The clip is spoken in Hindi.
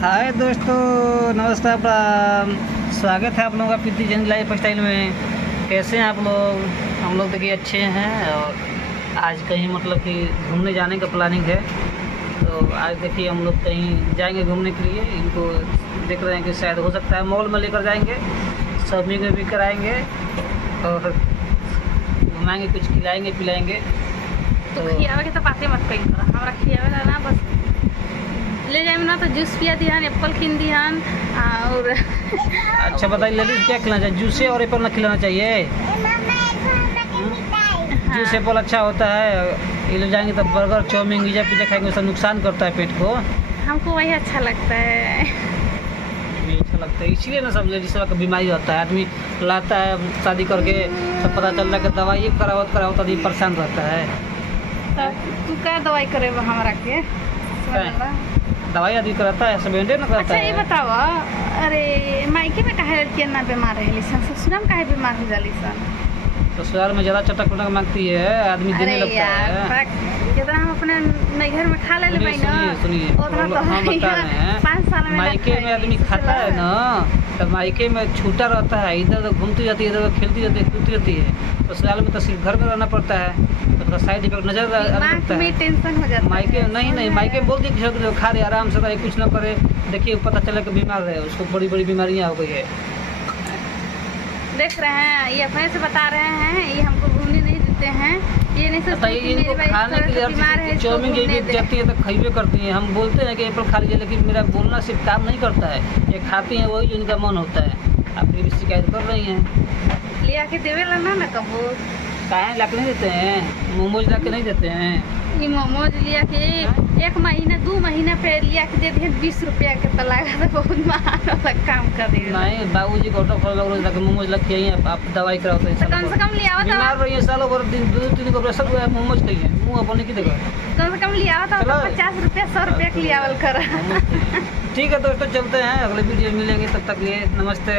हाय दोस्तों, नमस्कार, प्रणाम। स्वागत है आप लोगों का प्रीति जैन लाइफ स्टाइल में। कैसे हैं आप लोग? हम लोग देखिए अच्छे हैं। और आज कहीं मतलब कि घूमने जाने का प्लानिंग है। तो आज देखिए हम लोग कहीं जाएंगे घूमने के लिए। इनको देख रहे हैं कि शायद हो सकता है मॉल में लेकर जाएंगे, शॉपिंग भी कराएंगे और घुमाएंगे, कुछ खिलाएंगे पिलाएंगे। तो खियावे के तो बातें मत कही, हमरा खियावे ना बस ले जाए ना। तो जूस पिया दिहन, एप्पल खिन दिहन और अच्छा बताइए लेडीज, क्या खिलाना चाहिए? जूस और एप्पल ना खिलाना चाहिए? जूस एप्पल अच्छा होता है। ये लोग जाएंगे तो बर्गर चाउमीन पिज्जा खाएंगे, उसका नुकसान करता है पेट को। हमको वही अच्छा लगता है। अच्छा लगता है, इसीलिए ना सब लेडीज का बीमारी होता है। आदमी लाता है शादी करके, तब पता चल रहा है कि दवाई करावत आदमी परेशान रहता है। तू क्या दवाई करे हमरा के? दवाई आदमी कराता है, सब ना कराता अच्छा है। ये बताओ, अरे मायके में काहे लड़कियां ना बीमार रहेली सन, ससुरा में काहे बीमार हो जाली सन? ससुराल में ज़्यादा चटक पटक मांगती है, आदमी देने लगता है। जितना हम अपने नैहर में खा ले लेबै ना, सुनिए उतना तो हम बता रहे हैं। 5 साल में मायके में आदमी खाता है ना, तो मायके में छूटा रहता है, इधर उधर घूमती जाती है, इधर खेलती जाती है, कूदती रहती है। ससुराल में तो सिर्फ घर में रहना पड़ता है, तो उसका साइड इफेक्ट नजर आता है। टेंशन हो जाता है। मायके नहीं, मायके बोल दी कि खा रहे आराम से रहे, कुछ न करे। देखिए पता चला कि बीमार रहे, उसको बड़ी बड़ी बीमारियाँ हो गई है। देख रहे हैं, ये अपने से बता रहे हैं, ये हमको घूमने नहीं देते हैं। ये नहीं सोचते कि मेरी वाइफ खाने के लिए बीमार है, चाउमीन ये भी जाती है तो खइबे करती हैं। हम बोलते हैं कि एप्पल खा लीजिए, लेकिन मेरा बोलना सिर्फ काम नहीं करता है। ये खाती हैं वही जो इनका मन होता है। आप फिर भी शिकायत कर रही हैं। ले आके देवे ना कबो काहे ला के नहीं देते हैं? मोमोज ला के नहीं देते हैं? ये मोमोज लिया के 1 महीना 2 महीना पे लिया के दे दिए 20 रुपया के, तो लगा तो बहुत महंगा वाला काम कर रही है। नहीं, बाबूजी को ऑटो खोल रोज लाके मोमोज लग के आप दवाई कराते हैं। तो कम से कम ले आओ, बीमार रही सालों भर, 2-3 को प्रेशर हुआ है, मोमोज खाइए, मुँह अपने की देखो। कम से कम ले आओ तो 50 रुपया 100 रुपया के लियावल कर। ठीक है दोस्तों, चलते हैं, अगले वीडियो मिलेंगे, तब तक लिए नमस्ते।